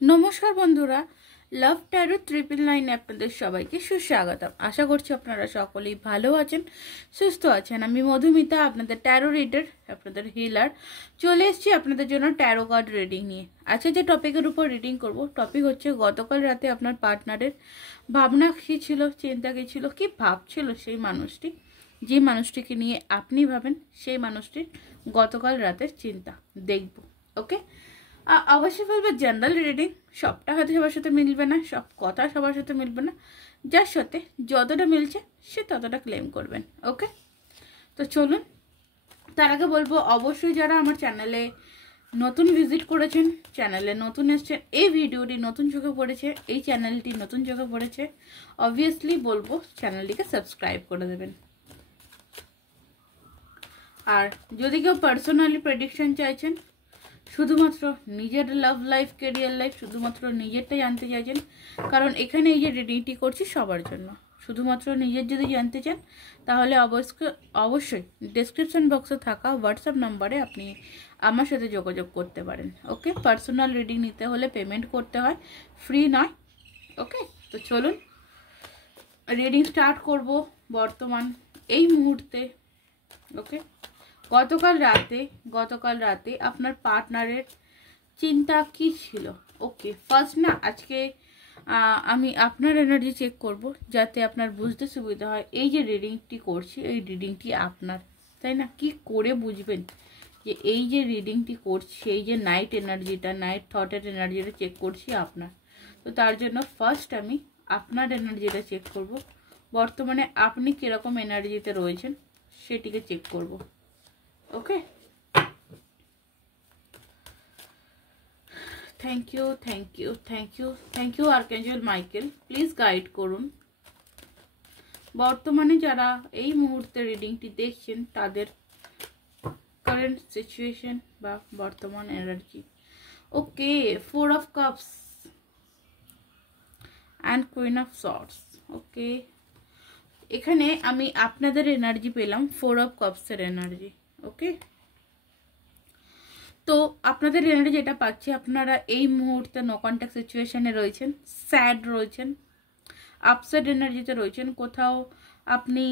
নমস্কার বন্ধুরা, লাভ ট্যারো 999 আপনাদের সবাইকে সুস্বাগতম। আশা করছি আপনারা সকলেই ভালো আছেন, সুস্থ আছেন। আমি মধুমিতা, আপনাদের ট্যারো রিডার, আপনাদের হিলার। চলে এসেছি আপনাদের জন্য ট্যারো কার্ড রিডিং নিয়ে। আজকে যে টপিকের উপর রিডিং করব, টপিক হচ্ছে গতকাল রাতে আপনার পার্টনারের ভাবনা কী ছিল, চিন্তা কী ছিল, কী ভাবছিল সেই মানুষটি, যে মানুষটিকে নিয়ে আপনি ভাবেন, সেই মানুষটির গতকাল রাতের চিন্তা দেখব। ওকে, অবশ্যই বলবো জেনারেল রিডিং, সবটা হয়তো সবার সাথে মিলবে না, সব কথা সবার সাথে মিলবে না, যার সাথে যতটা মিলছে সে ততটা ক্লেম করবেন। ওকে, তো চলুন। তার আগে বলবো অবশ্যই যারা আমার চ্যানেলে নতুন ভিজিট করেছেন, চ্যানেলে নতুন এসছেন, এই ভিডিওটি নতুন চোখে পড়েছে, এই চ্যানেলটি নতুন চোখে পড়েছে, অবভিয়াসলি বলবো চ্যানেলটিকে সাবস্ক্রাইব করে দেবেন। আর যদি কেউ পার্সোনালি প্রেডিকশন চাইছেন, শুধুমাত্র নিজের লাভ লাইফ, কেরিয়ার লাইফ, শুধুমাত্র নিজেরটাই জানতে চাইছেন, কারণ এখানে এই যে রিডিংটি করছি সবার জন্য, শুধুমাত্র নিজের যদি জানতে চান তাহলে অবশ্যই ডেসক্রিপশন বক্সে থাকা হোয়াটসঅ্যাপ নাম্বারে আপনি আমার সাথে যোগাযোগ করতে পারেন। ওকে, পার্সোনাল রিডিং নিতে হলে পেমেন্ট করতে হয়, ফ্রি নয়। ওকে, তো চলুন রিডিং স্টার্ট করব বর্তমান এই মুহূর্তে। ওকে, গতকাল রাতে আপনার পার্টনারের চিন্তা কি ছিল। ওকে, ফার্স্ট না আজকে আমি আপনার এনার্জি চেক করব, যাতে আপনার বুঝতে সুবিধা হয়। এই যে রিডিংটি করছি, এই রিডিংটি আপনার, তাই না? কি করে বুঝবেন যে এই যে রিডিংটি করছি, এই যে নাইট এনার্জিটা, নাইট থটের এনার্জিটা চেক করছি আপনার। তো তার জন্য ফার্স্ট আমি আপনার এনার্জিটা চেক করব, বর্তমানে আপনি কীরকম এনার্জিতে রয়েছেন সেটিকে চেক করব। Okay, thank you, thank you, thank you, thank you archangel Michael, please guide করুন। বর্তমানে যারা এই মুহূর্তে রিডিংটি দেখছেন তাদের কারেন্ট সিচুয়েশন বা বর্তমান energy. Okay, 4 of cups and queen of swords. Okay, এখানে আমি আপনাদের এনার্জি পেলাম 4 অফ কাপসের এনার্জি। ওকে, তো আপনাদের এনার্জি যেটা পাচ্ছি, আপনারা এই মুহূর্তে নো কন্ট্যাক্ট সিচুয়েশনে রয়েছেন, স্যাড রয়েছেন, আপসেট এনার্জিতে রয়েছেন। কোথাও আপনি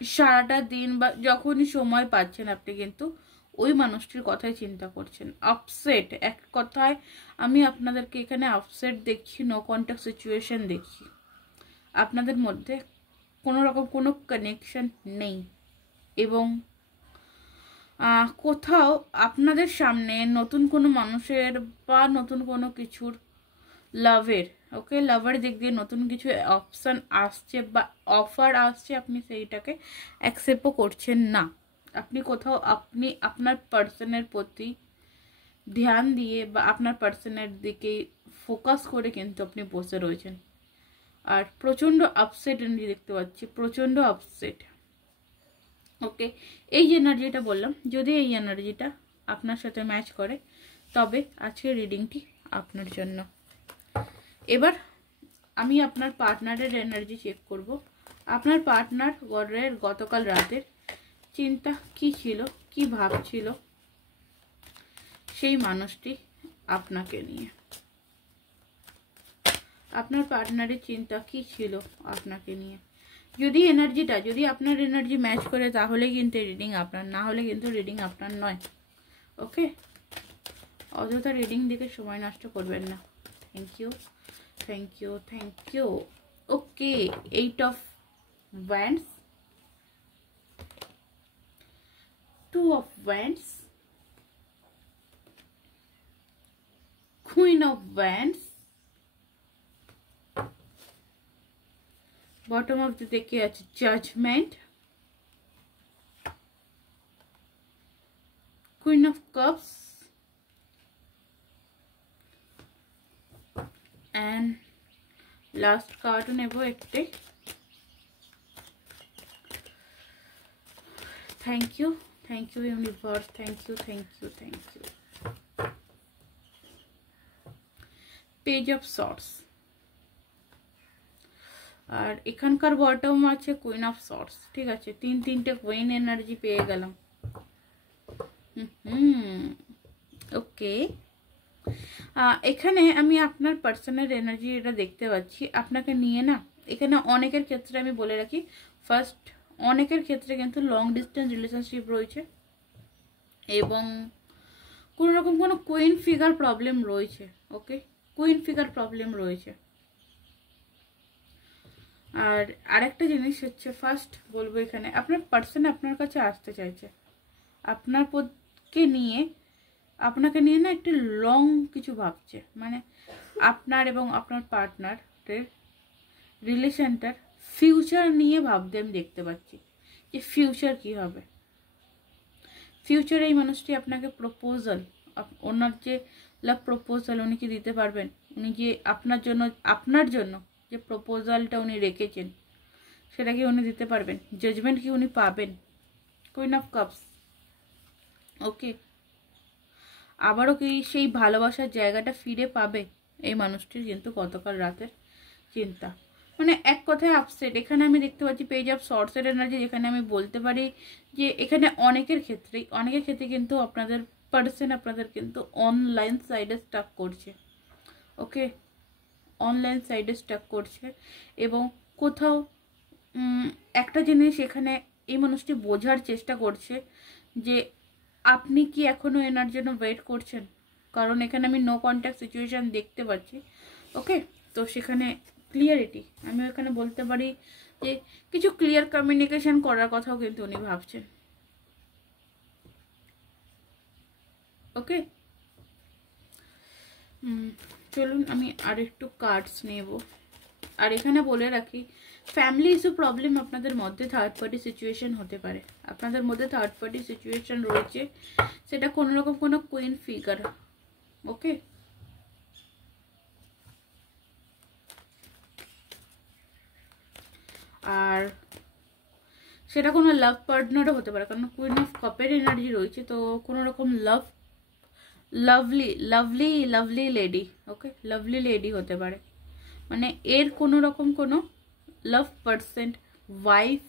সারাটা দিন বা যখনই সময় পাচ্ছেন আপনি কিন্তু ওই মানুষটির কথাই চিন্তা করছেন। আপসেট, এক কথায় আমি আপনাদেরকে এখানে আপসেট দেখছি, নো কন্ট্যাক্ট সিচুয়েশন দেখছি। আপনাদের মধ্যে কোনো রকম কোনো কানেকশন নেই, এবং কোথাও আপনাদের সামনে নতুন কোনো মানুষের বা নতুন কোনো কিছুর লাভের, ওকে, লাভের দিক দিয়ে নতুন কিছু অপশান আসছে বা অফার আসছে, আপনি সেইটাকে অ্যাকসেপ্টও করছেন না। আপনি কোথাও আপনি আপনার পার্সনের প্রতি ধ্যান দিয়ে বা আপনার পার্সনের দিকে ফোকাস করে কিন্তু আপনি বসে রয়েছেন। আর প্রচণ্ড আপসেট এনার্জি দেখতে পাচ্ছি, প্রচণ্ড আপসেট। ওকে, এই যে এনার্জিটা বললাম, যদি এই এনার্জিটা আপনার সাথে ম্যাচ করে তবে আজকের রিডিংটি আপনার জন্য। এবার আমি আপনার পার্টনারের এনার্জি চেক করব। আপনার পার্টনার গতকাল রাতের চিন্তা কি ছিল, কি ভাবছিল সেই মানুষটি আপনাকে নিয়ে। আপনার পার্টনারের চিন্তা কি ছিল আপনাকে নিয়ে। যদি এনার্জিটা, যদি আপনার এনার্জি ম্যাচ করে তাহলে কিন্তু রিডিং আপনার, না হলে কিন্তু রিডিং আপনার নয়। ওকে, অযথা রিডিং দেখে সময় নষ্ট করবেন না। Thank you, thank you, thank you. Okay, 8 of wands, 2 of wands, queen of wands, bottom of the ডেকে আছে judgement, queen of cups and last card নেব একটি। Thank you, thank you universe, thank you, thank you, thank you. Page of swords, আর এখানকার bottom আছে queen of sorts. ঠিক আছে, তিনটে কুইন এনার্জি পেয়ে গেলাম। ওকে, এখানে আমি আপনার পার্সোনাল এনার্জি এটা দেখতে পাচ্ছি আপনাকে নিয়ে না। এখানে অনেকের ক্ষেত্রে আমি বলে রাখি, ফার্স্ট অনেকের ক্ষেত্রে কিন্তু লং ডিস্টেন্স রিলেশনশিপ রয়েছে এবং কোনো রকম কোনো কুইন ফিগার প্রবলেম রয়েছে। ওকে, কুইন ফিগার প্রবলেম রয়েছে। আর আরেকটা জিনিস হচ্ছে, ফার্স্ট বলবো এখানে আপনার পার্সন আপনার কাছে আসতে চাইছে, আপনার কে নিয়ে, আপনাকে নিয়ে না একটু লং কিছু ভাবছে। মানে আপনার এবং আপনার পার্টনারের রিলেশনটার ফিউচার নিয়ে ভাবতে আমি দেখতে পাচ্ছি যে ফিউচার কি হবে। ফিউচারে এই মানুষটি আপনাকে প্রপোজাল, ওনার যে লাভ প্রপোজাল উনি কি দিতে পারবেন? উনি যে আপনার জন্য যে প্রপোজালটা উনি রেখেছেন সেটা কি উনি দিতে পারবেন? জাজমেন্ট কি উনি পাবেন? Queen of cups. ওকে, আবারও কি সেই ভালোবাসার জায়গাটা ফিরে পাবে এই মানুষটির? কিন্তু গতকাল রাতের চিন্তা, মানে এক কথায় আপসেট। এখানে আমি দেখতে পাচ্ছি পেজ অফ সর্টসের এনার্জি, যেখানে আমি বলতে পারি যে এখানে অনেকের ক্ষেত্রে কিন্তু আপনাদের পার্সন আপনাদের কিন্তু অনলাইন সাইডে স্টাক করছে। ওকে, অনলাইন সাইডে স্টাক করছে এবং কোথাও একটা জিনিস এখানে এই মানুষটি বোঝার চেষ্টা করছে যে আপনি কি এখনো এনার জন্য ওয়েট করছেন, কারণ এখানে আমি নো কন্ট্যাক্ট সিচুয়েশন দেখতে পাচ্ছি। ওকে, তো সেখানে ক্লিয়ারিটি আমি এখানে বলতে পারি যে কিছু ক্লিয়ার কমিউনিকেশন করার কথাও কিন্তু উনি ভাবছেন। ওকে, চলুন আমি আর একটু কার্ডস নেব। আর এখানে বলে রাখি, ফ্যামিলি ইস্যু প্রবলেম আপনাদের মধ্যে থার্ড পার্টি সিচুয়েশন হতে পারে। আপনাদের মধ্যে থার্ড পার্টি সিচুয়েশন রয়েছে, সেটা কোনো রকম কোনো কুইন ফিগার। ওকে, আর সেটা কোনো লাভ পার্টনারও হতে পারে, কারণ কুইন অফ কাপের এনার্জি রয়েছে। তো কোনো রকম লাভলি লেডি। ওকে, লাভলি লেডি হতে পারে, মানে এর কোনো রকম কোনো লাভ পার্সেন্ট, ওয়াইফ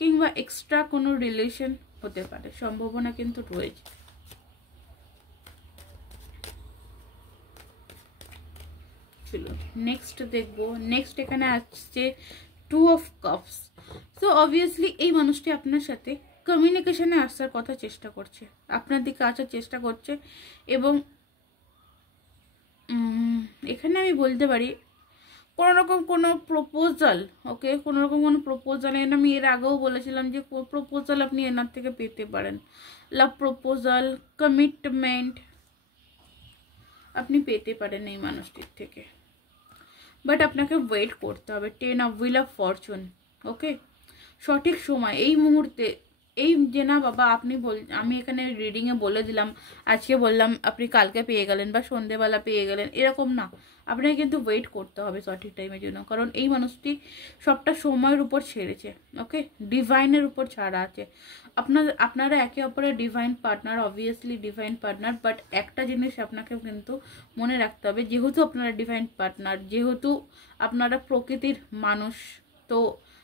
কিংবা এক্সট্রা কোনো রিলেশন হতে পারে, সম্ভাবনা কিন্তু রয়েছে। চলো নেক্সট দেখবো। নেক্সট এখানে আসছে 2 অফ কাপস। সো অবভিয়াসলি এই মানুষটি আপনার সাথে কমিউনিকেশনে আসার কথা চেষ্টা করছে, আপনার দিকে আসার চেষ্টা করছে এবং এখানে আমি বলতে পারি কোনো রকম কোনো প্রপোজাল। ওকে, কোনো রকম কোনো প্রপোজাল, আমি এর আগেও বলেছিলাম যে প্রপোজাল আপনি এনার থেকে পেতে পারেন। লাভ প্রপোজাল, কমিটমেন্ট আপনি পেতে পারেন এই মানুষটির থেকে, বাট আপনাকে ওয়েট করতে হবে। 10 অফ হুইল অফ ফরচুন। ওকে, সঠিক সময় এই মুহূর্তে, এই যে না বাবা আপনি আমি এখানে রিডিংয়ে বলে দিলাম, আজকে বললাম আপনি কালকে পেয়ে গেলেন বা সন্ধেবেলা পেয়ে গেলেন, এরকম না। আপনাকে কিন্তু ওয়েট করতে হবে সঠিক টাইমের জন্য, কারণ এই মানুষটি সবটা সময়ের উপর ছেড়েছে। ওকে, ডিভাইনের উপর ছাড়া আছে। আপনারা একে অপরের divine partner, obviously divine partner. But একটা জিনিস আপনাকে কিন্তু মনে রাখতে হবে, যেহেতু আপনারা ডিভাইন পার্টনার, যেহেতু আপনারা প্রকৃতির মানুষ, তো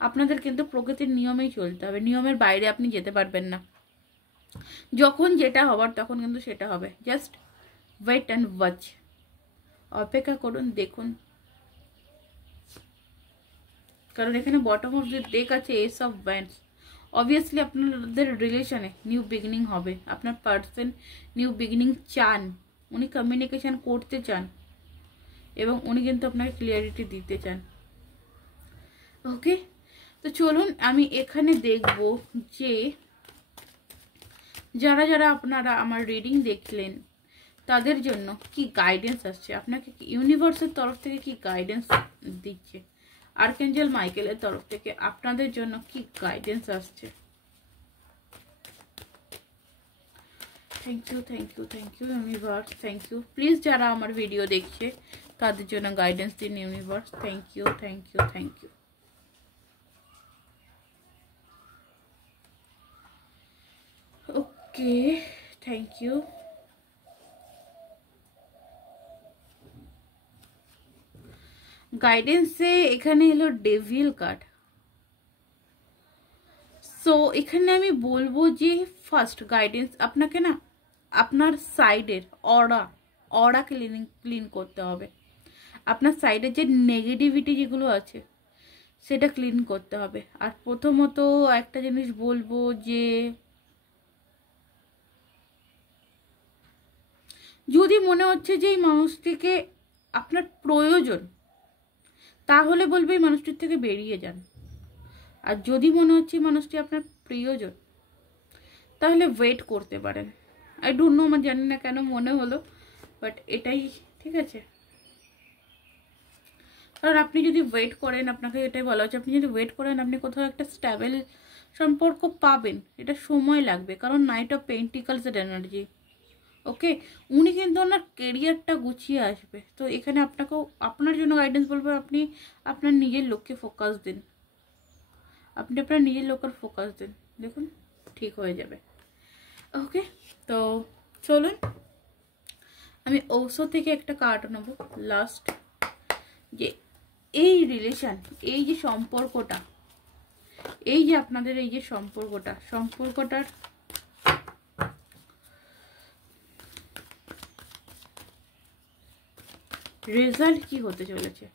আপনাদের কিন্তু প্রকৃতির নিয়মেই চলতে হবে, নিয়মের বাইরে আপনি যেতে পারবেন না। যখন যেটা হবার তখন কিন্তু সেটা হবে। জাস্ট ওয়েট অ্যান্ড ওয়াচ, অপেক্ষা করুন, দেখুন। কারণ এখানে বটম অফ দ্য ডেক আছে এস অফ ওয়ান্ডস। অবভিয়াসলি আপনাদের রিলেশনে নিউ বিগিনিং হবে, আপনার পার্সন নিউ বিগিনিং চান, উনি কমিউনিকেশন করতে চান এবং উনি কিন্তু আপনাকে ক্লিয়ারিটি দিতে চান। ওকে, তো চলুন আমি এখানে দেখব যে যারা যারা আপনারা আমার রিডিং দেখলেন তাদের জন্য কি গাইডেন্স আসছে, আপনাকে ইউনিভার্সের তরফ থেকে কি গাইডেন্স দিচ্ছে, আর্কেঞ্জেল মাইকেলের তরফ থেকে আপনাদের জন্য কি গাইডেন্স আসছে। Thank you universe, thank you. Please যারা আমার ভিডিও দেখছে তাদের জন্য গাইডেন্স দিন universe. Thank you. Okay, thank you. গাইডেন্সে এখানে এলো ডেভিল কার্ড। সো এখানে আমি বলবো যে ফার্স্ট গাইডেন্স আপনাকে না আপনার সাইডের অরা, অরা ক্লিন করতে হবে, আপনার সাইডে যে নেগেটিভিটি যেগুলো আছে সেটা ক্লিন করতে হবে। আর প্রথমত একটা জিনিস বলবো যে যদি মনে হচ্ছে যে এই মানুষটিকে আপনার প্রয়োজন, তাহলে বলবে এই মানুষটির থেকে বেরিয়ে যান। আর যদি মনে হচ্ছে মানুষটি আপনার প্রিয়জন, তাহলে ওয়েট করতে পারেন। আই ডোন্ট নো, আমার জানি না কেন মনে হলো, বাট এটাই ঠিক আছে। কারণ আপনি যদি ওয়েট করেন, আপনাকে এটাই বলা হচ্ছে, আপনি যদি ওয়েট করেন আপনি কোথাও একটা স্ট্যাবেল সম্পর্ক পাবেন, এটা সময় লাগবে। কারণ নাইট অফ পেন্টিকলসের এনার্জি, ওকে, উনি কিন্তু ওনার কেরিয়ারটা গুছিয়ে আসবে। তো এখানে আপনাকেও, আপনার জন্য গাইডেন্স বলবো, আপনি আপনার নিজের লক্ষ্যে ফোকাস দিন, আপনি আপনার নিজের লক্ষ্যের ফোকাস দিন, দেখুন ঠিক হয়ে যাবে। ওকে, তো চলুন আমি ঔষধ থেকে একটা কার্ড নেবো লাস্ট, যে এই রিলেশন, এই যে সম্পর্কটা, এই যে আপনাদের এই যে সম্পর্কটার রেজাল্ট কি হতে চলেছে,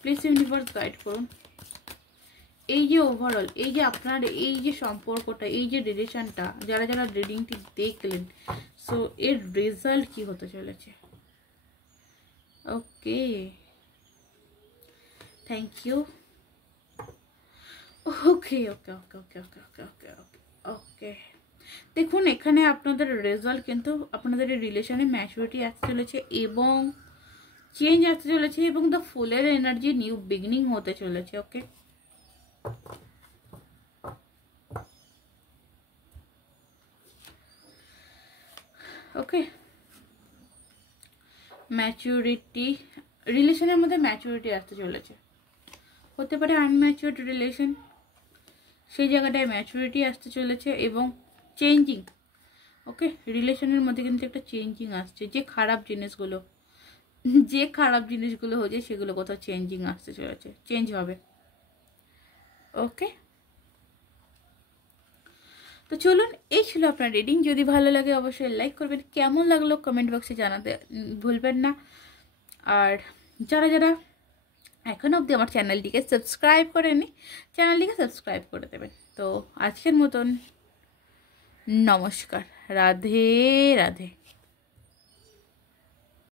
প্লিজ ইউনিভার্স গাইড করুন। এই যে ওভারঅল, এই যে আপনার এই যে সম্পর্কটা, এই যে রিলেশনটা, যারা যারা রিডিংটি দেখলেন, সো এর রেজাল্ট কি হতে চলেছে। ওকে, থ্যাংক ইউ। ওকে ওকে ওকে ওকে ওকে ওকে ওকে ওকে ওকে, দেখুন এখানে আপনাদের রেজাল্ট কিন্তু আপনাদের এই রিলেশনে ম্যাচুরিটি আসতে চলেছে এবং চেঞ্জ আসতে চলেছে, এবং দ্য ফুলের এনার্জি নিউ বিগিনিং হতে চলেছে। ওকে, ওকে, ম্যাচুরিটি, রিলেশনের মধ্যে ম্যাচুরিটি আসতে চলেছে। হতে পারে আনম্যাচুরড রিলেশন, সেই জায়গাটায় ম্যাচুরিটি আসতে চলেছে এবং চেঞ্জিং। ওকে, রিলেশনের মধ্যে কিন্তু একটা চেঞ্জিং আসছে, যে খারাপ জিনিসগুলো হচ্ছে সেগুলো কোথাও চেঞ্জিং আসতে চলেছে, চেঞ্জ হবে। ওকে, তো চলুন, এই ছিল আপনার রিডিং। যদি ভালো লাগে অবশ্যই লাইক করবেন, কেমন লাগলো কমেন্ট বক্সে জানাতে ভুলবেন না। আর যারা যারা এখনো অবধি আমার চ্যানেলটিকে সাবস্ক্রাইব করেনি, চ্যানেলটিকে সাবস্ক্রাইব করে দেবেন। তো আজকের মতন নমস্কার, রাধে রাধে।